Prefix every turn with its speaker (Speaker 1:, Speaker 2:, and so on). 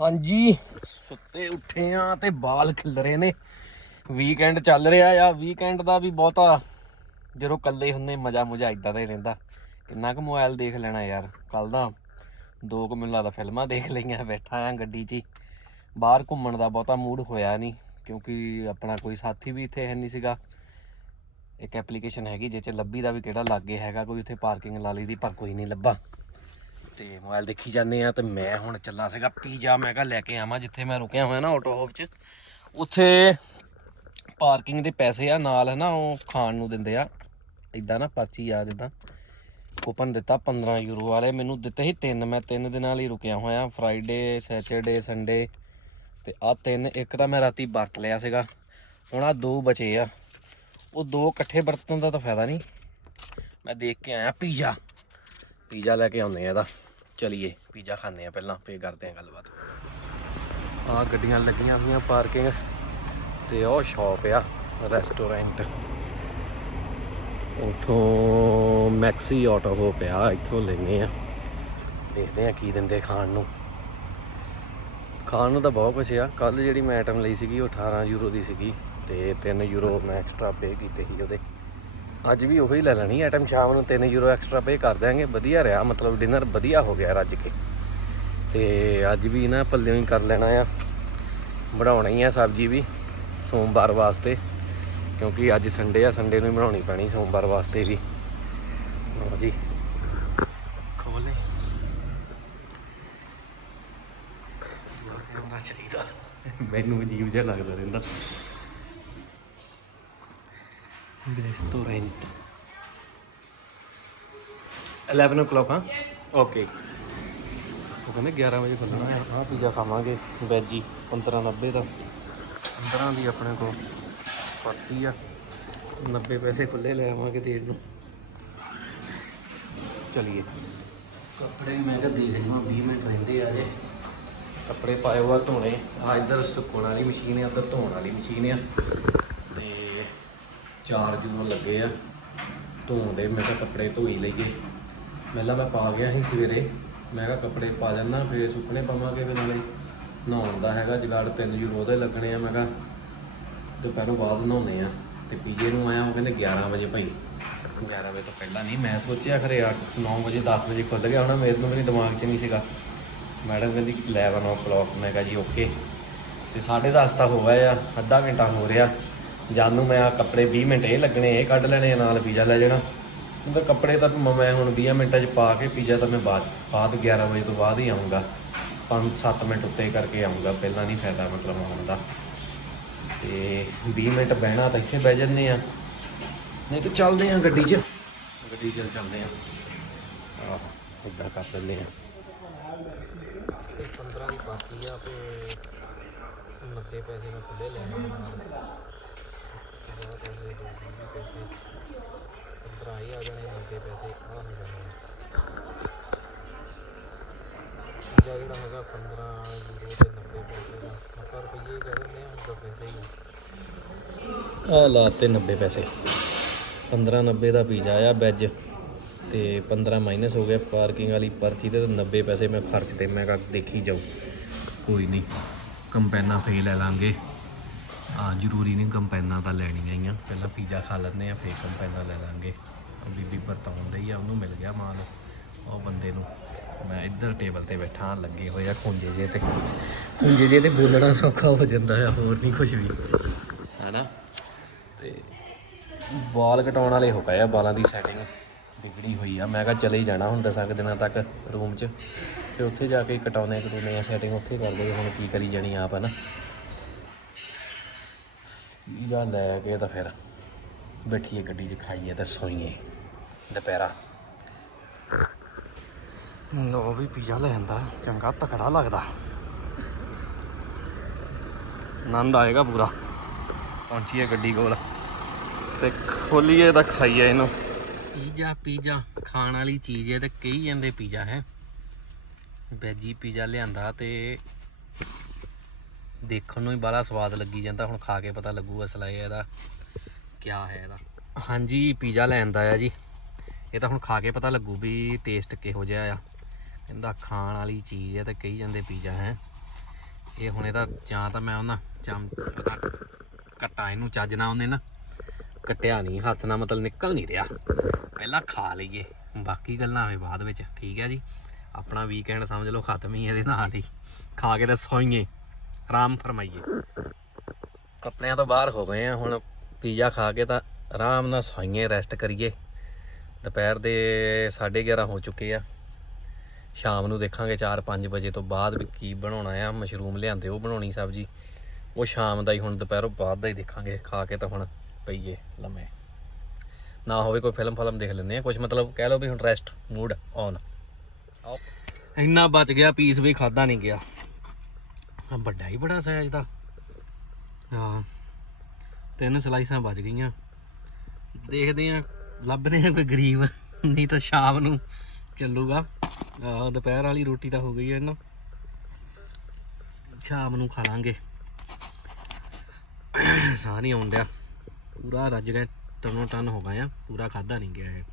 Speaker 1: ਹਾਂਜੀ, ਸੁੱਤੇ ਉੱਠੇ ਆ ਤੇ ਬਾਲ ਖਿਲ ਰਹੇ ਨੇ। ਵੀਕਐਂਡ ਚੱਲ ਰਿਹਾ ਆ। ਵੀਕਐਂਡ ਦਾ ਵੀ ਬਹੁਤਾ ਜਦੋਂ ਇਕੱਲੇ ਹੁੰਨੇ ਮਜ਼ਾ ਮੁਜਾ ਇਦਾਂ ਦਾ ਹੀ ਰਹਿੰਦਾ। ਕਿੰਨਾ ਕੁ ਮੋਬਾਈਲ ਦੇਖ ਲੈਣਾ ਯਾਰ ਕੱਲ ਦਾ। ਦੋ ਕੁ ਮੈਨੂੰ ਲੱਗਦਾ ਫਿਲਮਾਂ ਦੇਖ ਲਈਆਂ, ਬੈਠਾ ਆ ਗੱਡੀ 'ਚ ਹੀ। ਬਾਹਰ ਘੁੰਮਣ ਦਾ ਬਹੁਤਾ ਮੂਡ ਹੋਇਆ ਨਹੀਂ, ਕਿਉਂਕਿ ਆਪਣਾ ਕੋਈ ਸਾਥੀ ਵੀ ਇੱਥੇ ਹੈ ਨਹੀਂ ਸੀਗਾ। ਇੱਕ ਐਪਲੀਕੇਸ਼ਨ ਹੈਗੀ ਜਿਹ 'ਚ ਲੱਭੀ ਦਾ ਵੀ ਕਿਹੜਾ ਲਾਗੇ ਹੈਗਾ, ਕੋਈ ਉੱਥੇ ਪਾਰਕਿੰਗ ਲਾ ਲਈ ਦੀ, ਪਰ ਕੋਈ ਨਹੀਂ ਲੱਭਾ। ਤੇ ਮੋਬਾਈਲ ਦੇਖੀ ਜਾਂਦੇ ਆ ਤੇ ਮੈਂ ਹੁਣ ਚੱਲਾ ਸੀਗਾ ਪੀਜ਼ਾ, ਮੈਂ ਕਿਹਾ ਲੈ ਕੇ ਆਵਾਂ ਜਿੱਥੇ ਮੈਂ ਰੁਕਿਆ ਹੋਇਆ ਨਾ ਆਟੋ ਹਬ 'ਚ। ਉੱਥੇ ਪਾਰਕਿੰਗ ਦੇ ਪੈਸੇ ਆ ਨਾਲ ਹੈ ਨਾ ਉਹ ਖਾਣ ਨੂੰ ਦਿੰਦੇ ਆ। ਇਦਾਂ ਨਾ ਪਰਚੀ ਆ ਜਿੱਦਾਂ ਕੂਪਨ ਦਿੱਤਾ 15 ਯੂਰੋ ਵਾਲੇ, ਮੈਨੂੰ ਦਿੱਤੇ ਸੀ ਤਿੰਨ, ਮੈਂ ਤਿੰਨ ਦਿਨਾਂ ਲਈ ਰੁਕਿਆ ਹੋਇਆ। ਫਰਾਈਡੇ ਸੈਚਰਡੇ ਸੰਡੇ ਤੇ ਆ ਤਿੰਨ, ਇੱਕ ਤਾਂ ਮੈਂ ਰਾਤੀ ਵਰਤ ਲਿਆ ਸੀਗਾ। ਹੁਣ ਆ ਦੋ ਬਚੇ ਆ। ਉਹ ਦੋ ਇਕੱਠੇ ਵਰਤਣ ਦਾ ਤਾਂ ਫਾਇਦਾ ਨਹੀਂ। ਮੈਂ ਦੇਖ ਕੇ ਆਇਆ ਪੀਜ਼ਾ। ਪੀਜ਼ਾ ਲੈ ਕੇ ਆਉਂਦੇ ਆ ਇਹਦਾ। ਚਲਿਏ, ਪੀਜ਼ਾ ਖਾਂਦੇ ਆ ਪਹਿਲਾਂ, ਫੇਰ ਕਰਦੇ ਆ ਗੱਲਬਾਤ। ਆ ਗੱਡੀਆਂ ਲੱਗੀਆਂ ਹੋਈਆਂ ਪਾਰਕਿੰਗ ਤੇ ਉਹ ਸ਼ਾਪ ਆ ਰੈਸਟੋਰੈਂਟ ਉਥੋਂ ਮੈਕਸੀ ਆਟੋ ਹੋ ਪਿਆ, ਇੱਥੋਂ ਲੈਨੇ ਆ ਦੇਖਦੇ ਆ ਕੀ ਦਿੰਦੇ ਖਾਣ ਨੂੰ। ਖਾਣ ਨੂੰ ਤਾਂ ਬਹੁਤ ਕੁਛ ਆ। ਕੱਲ ਜਿਹੜੀ ਮੈਂ ਆਈਟਮ ਲਈ ਸੀਗੀ, ਉਹ 18 ਯੂਰੋ ਦੀ ਸੀਗੀ ਤੇ 3 ਯੂਰੋ ਮੈਂ ਐਕਸਟਰਾ ਪੇ ਕੀਤੇ ਸੀ ਉਹਦੇ। ਅੱਜ ਵੀ ਉਹੀ ਲੈ ਲੈਣੀ ਆਈਟਮ ਸ਼ਾਮ ਨੂੰ 3 ਯੂਰੋ ਐਕਸਟਰਾ ਪੇ ਕਰ ਦਿਆਂਗੇ। ਵਧੀਆ ਰਿਹਾ, ਮਤਲਬ ਡਿਨਰ ਵਧੀਆ ਹੋ ਗਿਆ ਰੱਜ ਕੇ। ਤੇ ਅੱਜ ਵੀ ਨਾ ਪੱਲੇ ਹੀ ਕਰ ਲੈਣਾ ਆ। ਬਣਾਉਣਾ ਹੀ ਆ ਸਬਜ਼ੀ ਵੀ ਸੋਮਵਾਰ ਵਾਸਤੇ, ਕਿਉਂਕਿ ਅੱਜ ਸੰਡੇ ਆ ਸੰਡੇ ਨੂੰ ਹੀ ਬਣਾਉਣੀ ਪੈਣੀ ਸੋਮਵਾਰ ਵਾਸਤੇ ਵੀ। ਲਓ ਜੀ ਖੋਲੇ ਹੋਣਾ ਚਾਹੀਦਾ। ਮੈਨੂੰ ਅਜੀਬ ਜਿਹਾ ਲੱਗਦਾ ਰਹਿੰਦਾ। ਰੈਸਟੋਰੈਂਟ 11 o'clock ਹਾਂ ਓਕੇ ਉਹ ਕਹਿੰਦੇ 11 ਵਜੇ ਖੁੱਲਣਾ ਹੈ ਆਹ ਪੀਜ਼ਾ ਖਾਵਾਂਗੇ ਵੈਜੀ 1590 ਦਾ 15 ਦੀ ਆਪਣੇ ਕੋਲ ਪਰਚੀ ਆ 90 ਪੈਸੇ ਖੁੱਲੇ ਲੈ ਆਵਾਂਗੇ ਤੇਲ ਨੂੰ ਚਲਿਏ ਕੱਪੜੇ ਮੈਂ ਕਿਹਾ ਦੇਖ ਲਵਾਂ 20 ਮਿੰਟ ਰਹਿੰਦੇ ਆ ਜੇ ਕੱਪੜੇ ਪਾਏ ਹੋਆ ਧੋਣੇ ਆ ਇੱਧਰ ਸੁੱਕਣ ਵਾਲੀ ਮਸ਼ੀਨ ਹੈ ਉੱਧਰ ਧੋਣ ਵਾਲੀ ਮਸ਼ੀਨ ਆ ਤੇ ਚਾਰ ਜੂਨ ਲੱਗੇ ਆ। ਧੋਣ ਦੇ, ਮੈਂ ਕਿਹਾ ਕੱਪੜੇ ਧੋਈ ਲਈਏ। ਪਹਿਲਾਂ ਮੈਂ ਪਾ ਗਿਆ ਸੀ ਸਵੇਰੇ। ਮੈਂ ਕਿਹਾ ਕੱਪੜੇ ਪਾ ਜਾਣਾ ਫੇਰ ਸੁੱਕਣੇ ਪਾਵਾਂਗੇ ਫਿਰ ਨਾਲੇ ਨਹਾਉਣ ਦਾ ਹੈਗਾ ਜਗਾੜ 3 ਯੂਰੋ ਦੇ ਲੱਗਣੇ ਆ। ਮੈਂ ਕਿਹਾ ਦੁਪਹਿਰੋਂ ਬਾਅਦ ਨਹਾਉਣੇ ਆ। ਤੇ ਪੀਜੇ ਨੂੰ ਆਇਆ ਉਹ ਕਹਿੰਦੇ 11 ਵਜੇ ਭਾਈ। 11 ਵਜੇ ਤੋਂ ਪਹਿਲਾਂ ਨਹੀਂ, ਮੈਂ ਸੋਚਿਆ ਖਰੇ 8 9 ਵਜੇ 10 ਵਜੇ ਖੁੱਲ ਗਿਆ ਹੋਣਾ। ਮੇਰੇ ਨੂੰ ਵੀ ਦਿਮਾਗ 'ਚ ਨਹੀਂ ਸੀਗਾ। ਮੈਡਮ ਕਹਿੰਦੀ 11 o'clock ਮੈਂ ਕਿਹਾ ਜੀ ਓਕੇ ਤੇ 10:30 ਤਾਂ ਹੋ ਗਿਆ ਆ, ਅੱਧਾ ਘੰਟਾ ਹੋ ਰਿਹਾ। ਜਦ ਨੂੰ ਮੈਂ ਆ ਕੱਪੜੇ 20 ਮਿੰਟ ਇਹ ਲੱਗਣੇ, ਇਹ ਕੱਢ ਲੈਣੇ ਨਾਲ ਪੀਜ਼ਾ ਲੈ ਜਾਣਾ। ਕਿਉਂਕਿ ਕੱਪੜੇ ਤਾਂ ਮੈਂ ਹੁਣ 20 ਮਿੰਟਾਂ 'ਚ ਪਾ ਕੇ ਪੀਜ਼ਾ ਤਾਂ ਮੈਂ ਬਾਅਦ ਬਾਅਦ 11 ਵਜੇ ਤੋਂ ਬਾਅਦ ਹੀ ਆਉਂਗਾ 5-7 ਮਿੰਟ ਉੱਤੇ ਕਰਕੇ ਆਉਂਗਾ ਪਹਿਲਾਂ ਨਹੀਂ ਫਾਇਦਾ ਮਤਲਬ ਆਉਣ ਦਾ। ਤੇ 20 ਮਿੰਟ ਬਹਿਣਾ ਤਾਂ ਇੱਥੇ ਬਹਿ ਜੰਨੇ ਆ। ਨਹੀਂ ਤਾਂ ਚੱਲਦੇ ਆ ਗੱਡੀ 'ਚ। ਗੱਡੀ 'ਚ ਚੱਲਦੇ ਆ। ਆਹ ਇੱਦਾਂ ਕਰ ਲੈਂਦੇ ਆ। 15 ਦੀ ਪਾਤੀ ਆ ਤੇ 90 ਪੈਸੇ ਮੈਂ ਖੁੱਲੇ ਲੈ ਆਇਆ 50 ਪੈਸੇ 20 ਪੈਸੇ 15 ਹੀ ਆ ਜਾਣੇ 90 ਪੈਸੇ ਆ ਹੋ ਜਾਣੇ ਪੀਜ਼ਾ ਜਿਹੜਾ ਹੈਗਾ 15 ਯੂਰੋ ਤੇ 90 ਪੈਸੇ। ਦਾ ਆਪਾਂ ਰੁਪਈਏ ਕਹਿ ਦਿੰਦੇ ਆ ਤਾਂ ਪੈਸੇ ਹੀ ਆ ਲਾਤੇ 90 ਪੈਸੇ 15 90 ਦਾ ਪੀਜ਼ਾ ਆ ਵੈਜ ਤੇ 15 ਮਾਈਨਸ ਹੋ ਗਿਆ ਪਾਰਕਿੰਗ ਵਾਲੀ ਪਰਚੀ ਤੇ 90 ਪੈਸੇ ਮੈਂ ਖਰਚ ਤੇ ਮੈਂ ਕਿਹਾ ਦੇਖੀ ਜਾਊ। ਕੋਈ ਨਹੀਂ ਕੰਪੈਨਾ ਫੇ ਲੈ ਲਾਂਗੇ। ਆ ਜ਼ਰੂਰੀ ਨਹੀਂ ਕੰਪੈਨਾਂ ਤਾਂ ਲੈਣੀਆਂ ਹੀ ਆ। ਪਹਿਲਾਂ ਪੀਜ਼ਾ ਖਾ ਲੈਂਦੇ ਆ, ਫੇਰ ਕੰਪੈਨਾ ਲੈ ਲਾਂਗੇ। ਉਹ ਬੀਬੀ ਵਰਤਾਉਣ ਹੀ ਆ, ਉਹਨੂੰ ਮਿਲ ਗਿਆ ਮਾਲ, ਉਹ ਬੰਦੇ ਨੂੰ। ਮੈਂ ਇੱਧਰ ਟੇਬਲ ਤੇ ਬੈਠਾ, ਲੱਗੇ ਹੋਏ ਆ ਖੁੰਝੇ ਜੇ ਤੇ। ਖੁੰਝੇ ਜੇ ਤੇ ਬੋਲਣਾ ਸੌਖਾ ਹੋ ਜਾਂਦਾ ਆ, ਹੋਰ ਨਹੀਂ ਕੁਝ ਵੀ। ਹੈਨਾ? ਤੇ ਵਾਲ ਕਟਾਉਣ ਵਾਲੇ ਹੋ ਗਏ ਆ ਵਾਲਾਂ ਦੀ ਸੈਟਿੰਗ ਵਿਗੜੀ ਹੋਈ ਆ। ਮੈਂ ਕਿਹਾ ਚਲੇ ਹੀ ਜਾਣਾ ਹੁਣ ਦਸਾਂ ਕੁ ਦਿਨਾਂ ਤੱਕ ਰੂਮ 'ਚ। ਤੇ ਉੱਥੇ ਜਾ ਕੇ ਕਟਾਉਣੇ ਕਟਾਉਣੇ ਆ ਸੈਟਿੰਗ ਉੱਥੇ ਕਰਦੇ ਹੁਣ ਕੀ ਕਰੀ ਜਾਣੀ ਆਪ ਹੈ ਨਾ ਪੀਜ਼ਾ ਲੈ ਕੇ ਤਾਂ ਫਿਰ ਬੈਠੀਏ ਗੱਡੀ 'ਚ ਖਾਈਏ ਤੇ ਸੋਈਏ ਦੁਪਹਿਰਾ। ਨੋ ਵੀ ਪੀਜ਼ਾ ਲੈਂਦਾ ਚੰਗਾ ਤਕੜਾ ਲੱਗਦਾ। ਆਨੰਦ ਆਏਗਾ ਪੂਰਾ। ਪਹੁੰਚੀਏ ਗੱਡੀ ਕੋਲ ਤੇ ਖੋਲੀਏ ਤਾਂ ਖਾਈਏ ਇਹਨੂੰ। ਪੀਜ਼ਾ ਪੀਜ਼ਾ, ਖਾਣ ਵਾਲੀ ਚੀਜ਼ ਹੈ ਤੇ ਕਹੀ ਜਾਂਦੇ ਪੀਜ਼ਾ, ਹੈ। ਵੈਜੀ ਪੀਜ਼ਾ ਲਿਆਂਦਾ ਤੇ ਦੇਖਣ ਨੂੰ ਹੀ ਬੜਾ ਸਵਾਦ ਲੱਗੀ ਜਾਂਦਾ, ਹੁਣ ਖਾ ਕੇ ਪਤਾ ਲੱਗੂ ਅਸਲਾ ਇਹ ਇਹਦਾ ਕੀ ਹੈ ਇਹਦਾ। ਹਾਂਜੀ, ਪੀਜ਼ਾ ਲੈਣ ਦਾ ਆ ਜੀ। ਇਹ ਤਾਂ ਹੁਣ ਖਾ ਕੇ ਪਤਾ ਲੱਗੂ ਵੀ ਟੇਸਟ ਕਿਹੋ ਜਿਹਾ ਆ। ਕਹਿੰਦਾ ਖਾਣ ਵਾਲੀ ਚੀਜ਼ ਹੈ ਤੇ ਕਹੀ ਜਾਂਦੇ ਪੀਜ਼ਾ, ਹੈ। ਇਹ ਹੁਣ ਇਹਦਾ ਜਾਂ ਤਾਂ ਮੈਂ ਉਹਨਾਂ ਚਮ ਕੱਟਾ ਇਹਨੂੰ, ਚੱਜ ਨਾਲ ਉਹਨੇ ਨਾ ਕੱਟਿਆ ਨਹੀਂ ਹੱਥ ਨਾਲ ਮਤਲਬ ਨਿਕਲ ਨਹੀਂ ਰਿਹਾ। ਪਹਿਲਾਂ ਖਾ ਲਈਏ, ਬਾਕੀ ਗੱਲਾਂ ਆਵੇ ਬਾਅਦ ਵਿੱਚ, ਠੀਕ ਹੈ ਜੀ। ਆਪਣਾ ਵੀਕਐਂਡ ਸਮਝ ਲਓ ਖਤਮ ਹੀ ਇਹਦੇ ਨਾਲ ਹੀ। ਖਾ ਕੇ ਤਾਂ ਸੋਈਏ ਆਰਾਮ ਫਰਮਾਈਏ। ਕੱਪੜਿਆਂ ਤੋਂ ਬਾਹਰ ਹੋ ਗਏ ਆ ਹੁਣ ਪੀਜ਼ਾ ਖਾ ਕੇ ਤਾਂ ਆਰਾਮ ਨਾਲ ਸੋਈਏ ਰੈਸਟ ਕਰੀਏ। ਦੁਪਹਿਰ ਦੇ 11:30 ਹੋ ਚੁੱਕੇ ਆ। ਸ਼ਾਮ ਨੂੰ ਦੇਖਾਂਗੇ 4-5 ਵਜੇ ਤੋਂ ਬਾਅਦ ਵੀ ਕੀ ਬਣਾਉਣਾ ਆ ਮਸ਼ਰੂਮ ਲਿਆਂਦੇ ਉਹ ਬਣਾਉਣੀ ਸਬਜੀ। ਉਹ ਸ਼ਾਮ ਦਾ ਹੀ ਹੁਣ ਦੁਪਹਿਰੋਂ ਬਾਅਦ ਦਾ ਹੀ ਦੇਖਾਂਗੇ ਖਾ ਕੇ ਤਾਂ ਹੁਣ ਪਈਏ ਲੰਮੇ। ਨਾ ਹੋਵੇ ਕੋਈ ਫਿਲਮ ਫਿਲਮ ਦੇਖ ਲੈਂਦੇ ਆ ਕੁਝ ਮਤਲਬ ਕਹਿ ਲਓ ਵੀ ਹੁਣ ਰੈਸਟ ਮੂਡ ਔਨ ਇੰਨਾ ਬਚ ਗਿਆ ਪੀਸ ਵੀ ਖਾਦਾ ਨਹੀਂ ਗਿਆ। ਵੱਡਾ ਹੀ ਬੜਾ ਸਾਈਜ਼ ਦਾ। ਹਾਂ, ਤਿੰਨ ਸਲਾਈਸਾਂ ਬਚ ਗਈਆਂ। ਦੇਖਦੇ ਆ ਲੱਭਦੇ ਆ ਕੋਈ ਗਰੀਬ, ਨਹੀਂ ਤਾਂ ਸ਼ਾਮ ਨੂੰ ਚੱਲੂਗਾ। ਆ ਦੁਪਹਿਰ ਵਾਲੀ ਰੋਟੀ ਤਾਂ ਹੋ ਗਈ ਐ ਇਹਨਾਂ। ਸ਼ਾਮ ਨੂੰ ਖਾ ਲਾਂਗੇ। ਸਾਰੀ ਆਉਂਦਿਆ ਪੂਰਾ ਰੱਜ ਗਏ ਟਨੋ ਟਨ ਹੋ ਗਿਆ ਆ। ਪੂਰਾ ਖਾਦਾ ਨਹੀਂ ਗਿਆ ਇਹ।